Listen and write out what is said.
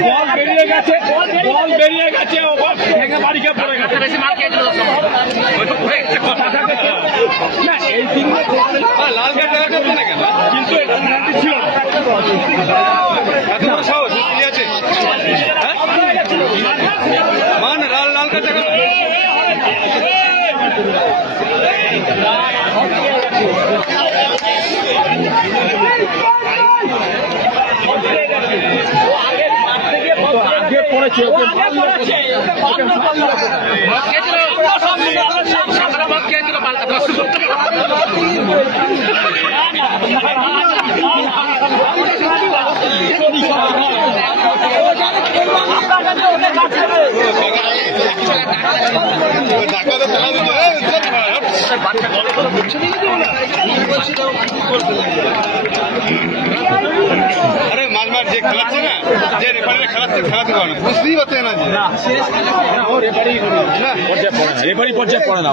বল বেরিয়ে গেছে ভেঙে বাড়ি গিয়ে পড়ে গেছে না এই লাল কার্ড করতে না কেন কিন্তু এটা ছিল এত বড় সাহস কি আছে মান লাল কার্ড আগে পড়েছে अरे मार मार जे खेलाচ্ছে না যে রেফারি খেলাতে পারে না বুঝতেই পারছে না যে রেফারি পর্যায়ে পড়ে না রেফারি পর্যায়ে পড়ে না